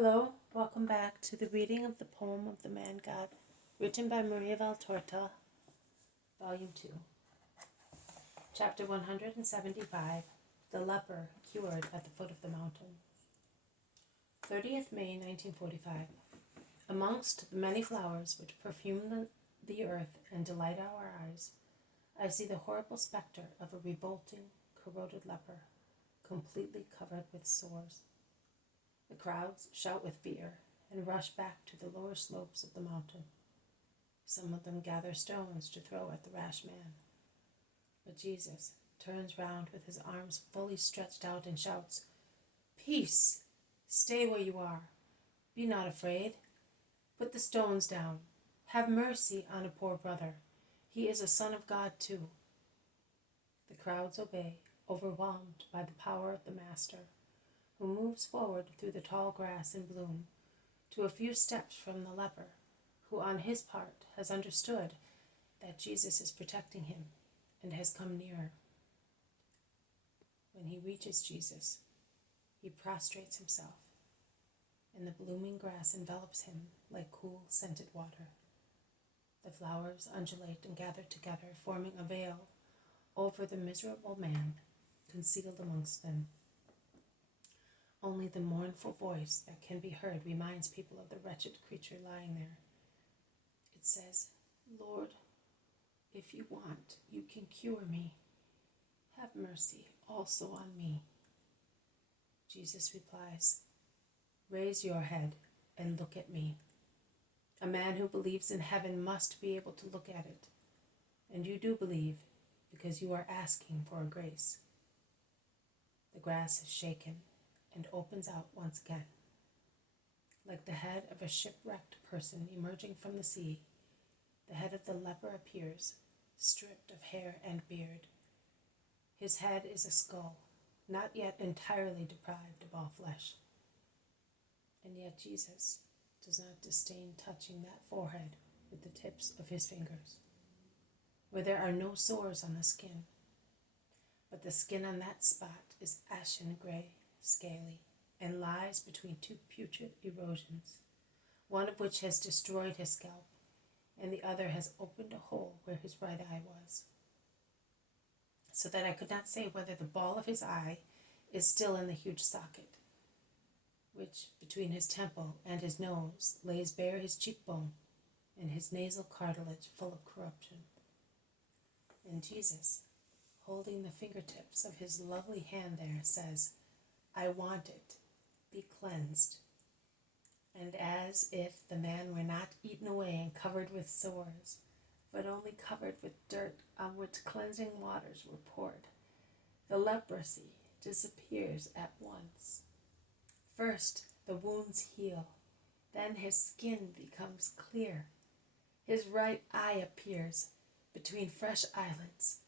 Hello, welcome back to the reading of the poem of the Man God, written by Maria Valtorta, Volume 2. Chapter 175, The Leper Cured at the Foot of the Mountain. 30th May 1945. Amongst the many flowers which perfume the earth and delight our eyes, I see the horrible spectre of a revolting, corroded leper, completely covered with sores. The crowds shout with fear and rush back to the lower slopes of the mountain. Some of them gather stones to throw at the rash man. But Jesus turns round with his arms fully stretched out and shouts, "Peace! Stay where you are. Be not afraid. Put the stones down. Have mercy on a poor brother. He is a son of God too." The crowds obey, overwhelmed by the power of the Master, who moves forward through the tall grass in bloom to a few steps from the leper, who on his part has understood that Jesus is protecting him and has come nearer. When he reaches Jesus, he prostrates himself, and the blooming grass envelops him like cool, scented water. The flowers undulate and gather together, forming a veil over the miserable man concealed amongst them. Only the mournful voice that can be heard reminds people of the wretched creature lying there. It says, "Lord, if you want, you can cure me. Have mercy also on me." Jesus replies, "Raise your head and look at me." A man who believes in heaven must be able to look at it. And you do believe because you are asking for a grace. The grass is shaken and opens out once again. Like the head of a shipwrecked person emerging from the sea, the head of the leper appears, stripped of hair and beard. His head is a skull, not yet entirely deprived of all flesh. And yet Jesus does not disdain touching that forehead with the tips of his fingers, where there are no sores on the skin, but the skin on that spot is ashen gray, scaly, and lies between two putrid erosions, one of which has destroyed his scalp, and the other has opened a hole where his right eye was, so that I could not say whether the ball of his eye is still in the huge socket, which between his temple and his nose lays bare his cheekbone and his nasal cartilage full of corruption. And Jesus, holding the fingertips of his lovely hand there, says, "I want it. Be cleansed." And as if the man were not eaten away and covered with sores, but only covered with dirt on which cleansing waters were poured, the leprosy disappears at once. First, the wounds heal, then his skin becomes clear. His right eye appears between fresh eyelids.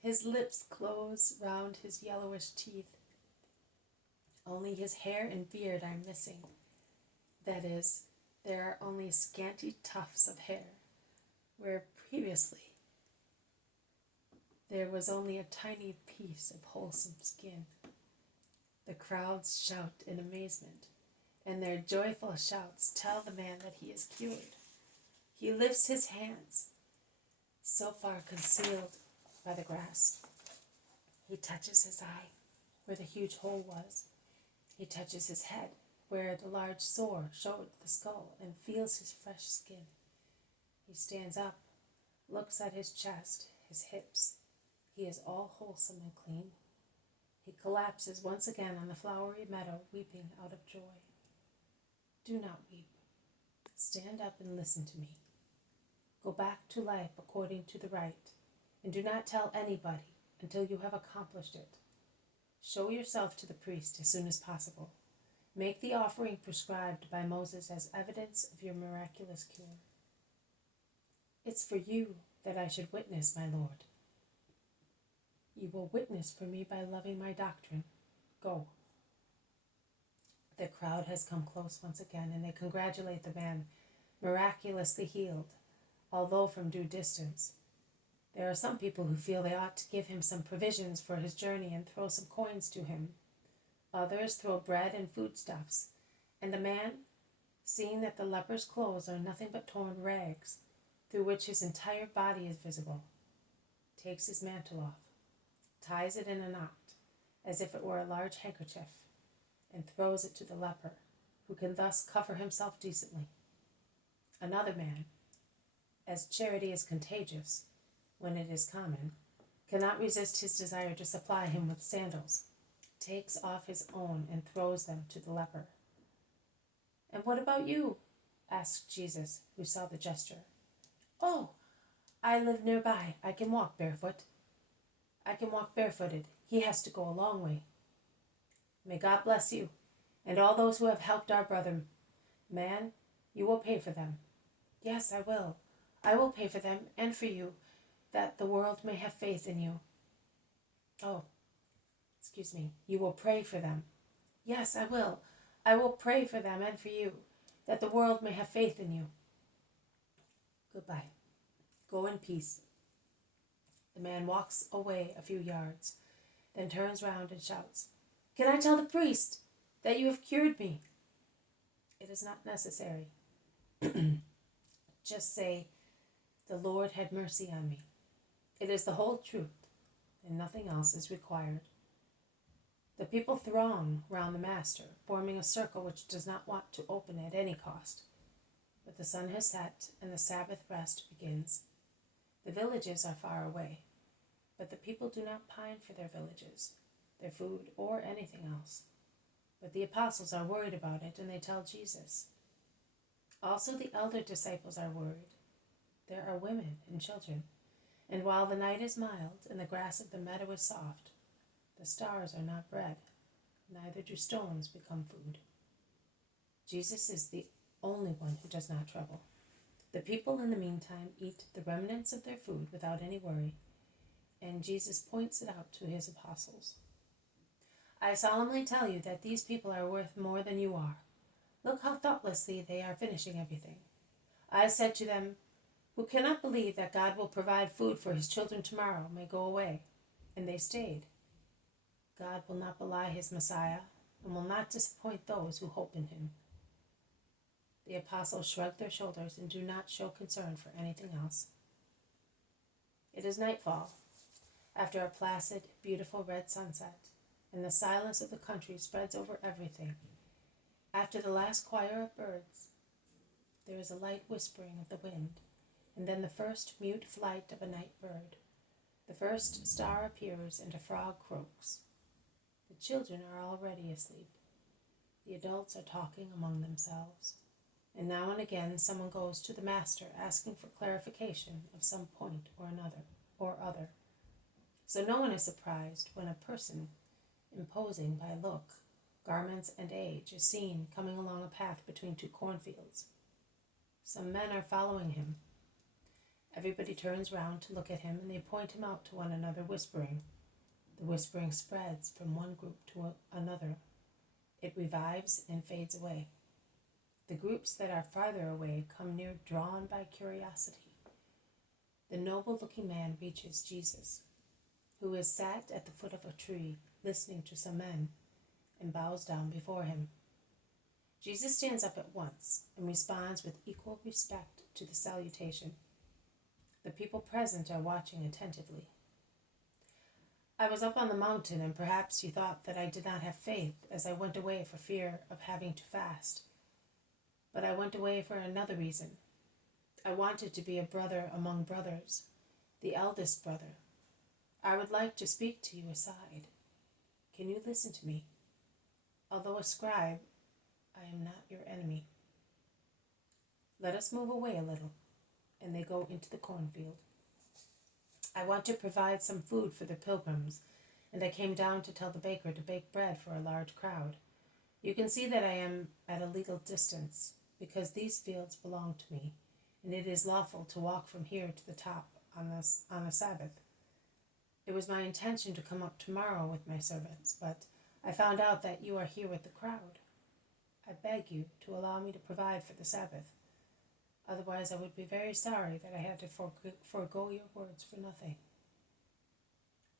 His lips close round his yellowish teeth. Only his hair and beard are missing. That is, there are only scanty tufts of hair, where previously there was only a tiny piece of wholesome skin. The crowds shout in amazement, and their joyful shouts tell the man that he is cured. He lifts his hands, so far concealed by the grass. He touches his eye, where the huge hole was. He touches his head, where the large sore showed the skull, and feels his fresh skin. He stands up, looks at his chest, his hips. He is all wholesome and clean. He collapses once again on the flowery meadow, weeping out of joy. Do not weep. Stand up and listen to me. Go back to life according to the rite, and do not tell anybody until you have accomplished it. Show yourself to the priest as soon as possible. Make the offering prescribed by Moses as evidence of your miraculous cure. It's for you that I should witness, my Lord. You will witness for me by loving my doctrine. Go. The crowd has come close once again, and they congratulate the man, miraculously healed, although from due distance. There are some people who feel they ought to give him some provisions for his journey and throw some coins to him. Others throw bread and foodstuffs, And the man, seeing that the leper's clothes are nothing but torn rags, through which his entire body is visible, takes his mantle off, ties it in a knot, as if it were a large handkerchief, and throws it to the leper, who can thus cover himself decently. Another man, as charity is contagious when it is common, cannot resist his desire to supply him with sandals, takes off his own and throws them to the leper. And what about you? Asked Jesus, who saw the gesture. Oh, I live nearby. I can walk barefoot. I can walk barefooted. He has to go a long way. May God bless you, and all those who have helped our brother. Man, you will pay for them. Yes, I will. I will pay for them and for you, that the world may have faith in you. Oh, excuse me. You will pray for them. Yes, I will. I will pray for them and for you, that the world may have faith in you. Goodbye. Go in peace. The man walks away a few yards, then turns round and shouts, Can I tell the priest that you have cured me? It is not necessary. Just say, The Lord had mercy on me. It is the whole truth, and nothing else is required. The people throng round the master, forming a circle which does not want to open at any cost. But the sun has set, and the Sabbath rest begins. The villages are far away, but the people do not pine for their villages, their food, or anything else. But the apostles are worried about it, and they tell Jesus. Also the elder disciples are worried. There are women and children, and while the night is mild and the grass of the meadow is soft, the stars are not bread, neither do stones become food. Jesus is the only one who does not trouble. The people in the meantime eat the remnants of their food without any worry, and Jesus points it out to his apostles. I solemnly tell you that these people are worth more than you are. Look how thoughtlessly they are finishing everything. I said to them, Who cannot believe that God will provide food for his children tomorrow may go away. And they stayed. God will not belie his Messiah, and will not disappoint those who hope in him. The apostles shrug their shoulders and do not show concern for anything else. It is nightfall, after a placid, beautiful red sunset, and the silence of the country spreads over everything. After the last choir of birds, there is a light whispering of the wind, and then the first mute flight of a night bird. The first star appears, and a frog croaks. The children are already asleep. The adults are talking among themselves, and now and again someone goes to the master asking for clarification of some point or other. So no one is surprised when a person, imposing by look, garments, and age, is seen coming along a path between two cornfields. Some men are following him. Everybody turns round to look at him, and they point him out to one another, whispering. The whispering spreads from one group to another. It revives and fades away. The groups that are farther away come near, drawn by curiosity. The noble-looking man reaches Jesus, who is sat at the foot of a tree, listening to some men, and bows down before him. Jesus stands up at once and responds with equal respect to the salutation. The people present are watching attentively. I was up on the mountain, and perhaps you thought that I did not have faith as I went away for fear of having to fast. But I went away for another reason. I wanted to be a brother among brothers, the eldest brother. I would like to speak to you aside. Can you listen to me? Although a scribe, I am not your enemy. Let us move away a little. And they go into the cornfield. I want to provide some food for the pilgrims, and I came down to tell the baker to bake bread for a large crowd. You can see that I am at a legal distance, because these fields belong to me, and it is lawful to walk from here to the top on a Sabbath. It was my intention to come up tomorrow with my servants, but I found out that you are here with the crowd. I beg you to allow me to provide for the Sabbath. Otherwise, I would be very sorry that I had to forego your words for nothing.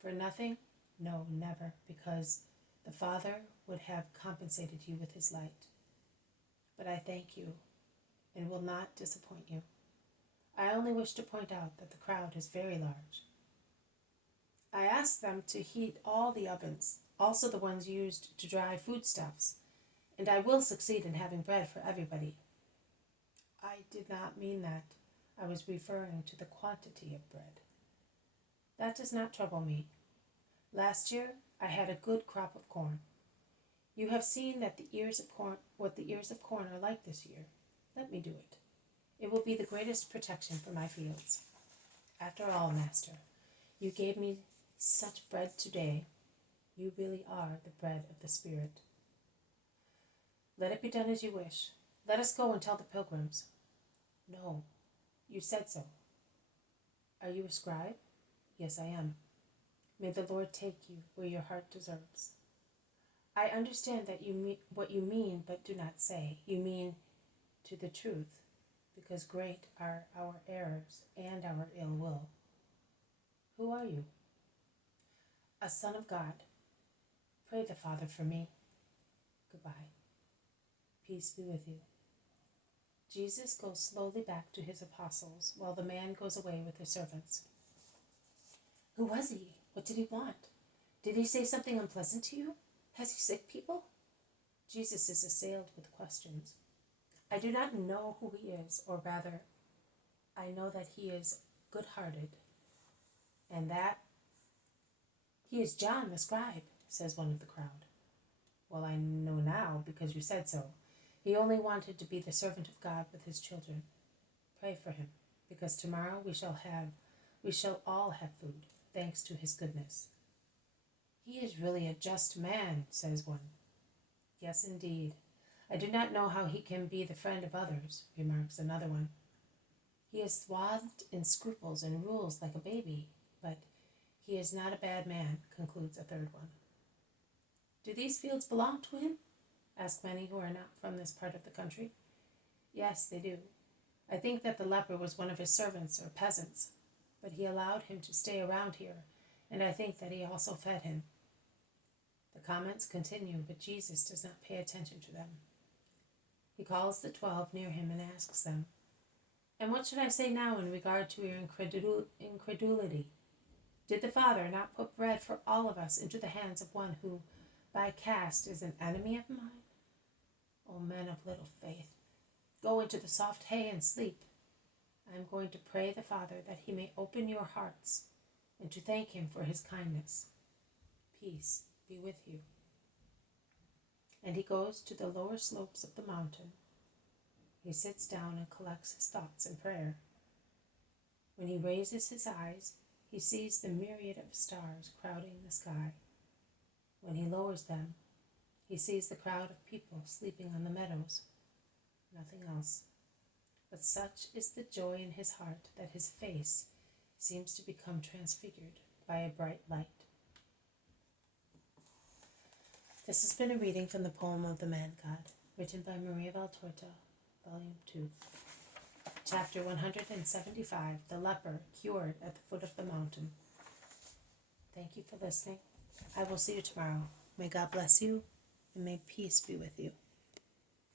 For nothing? No, never, because the Father would have compensated you with his light. but I thank you and will not disappoint you. I only wish to point out that the crowd is very large. I asked them to heat all the ovens, also the ones used to dry foodstuffs, and I will succeed in having bread for everybody. I did not mean that. I was referring to the quantity of bread. That does not trouble me. Last year I had a good crop of corn. You have seen that what the ears of corn are like this year. Let me do it. It will be the greatest protection for my fields. After all, Master, you gave me such bread today. You really are the bread of the Spirit. Let it be done as you wish. Let us go and tell the pilgrims. No, you said so. Are you a scribe? Yes, I am. May the Lord take you where your heart deserves. I understand that you mean what you mean, but do not say. You mean to the truth, because great are our errors and our ill will. Who are you? A son of God. Pray the Father for me. Goodbye. Peace be with you. Jesus goes slowly back to his apostles, while the man goes away with his servants. Who was he? What did he want? Did he say something unpleasant to you? Has he sick people? Jesus is assailed with questions. I do not know who he is, or rather, I know that he is good-hearted, and that he is John the scribe, says one of the crowd. Well, I know now, because you said so. He only wanted to be the servant of God with his children. Pray for him, because tomorrow we shall all have food, thanks to his goodness. He is really a just man, says one. Yes, indeed. I do not know how he can be the friend of others, remarks another one. He is swathed in scruples and rules like a baby, but he is not a bad man, concludes a third one. Do these fields belong to him? Ask many who are not from this part of the country. Yes, they do. I think that the leper was one of his servants or peasants, but he allowed him to stay around here, and I think that he also fed him. The comments continue, but Jesus does not pay attention to them. He calls the 12 near him and asks them, And what should I say now in regard to your incredulity? Did the Father not put bread for all of us into the hands of one who, by caste, is an enemy of mine? O men of little faith, go into the soft hay and sleep. I am going to pray the Father that he may open your hearts and to thank him for his kindness. Peace be with you. And he goes to the lower slopes of the mountain. He sits down and collects his thoughts in prayer. When he raises his eyes, he sees the myriad of stars crowding the sky. When he lowers them, he sees the crowd of people sleeping on the meadows. Nothing else. But such is the joy in his heart that his face seems to become transfigured by a bright light. This has been a reading from the poem of the Man God, written by Maria Valtorta, Volume 2. Chapter 175, The Leper Cured at the Foot of the Mountain. Thank you for listening. I will see you tomorrow. May God bless you, and may peace be with you.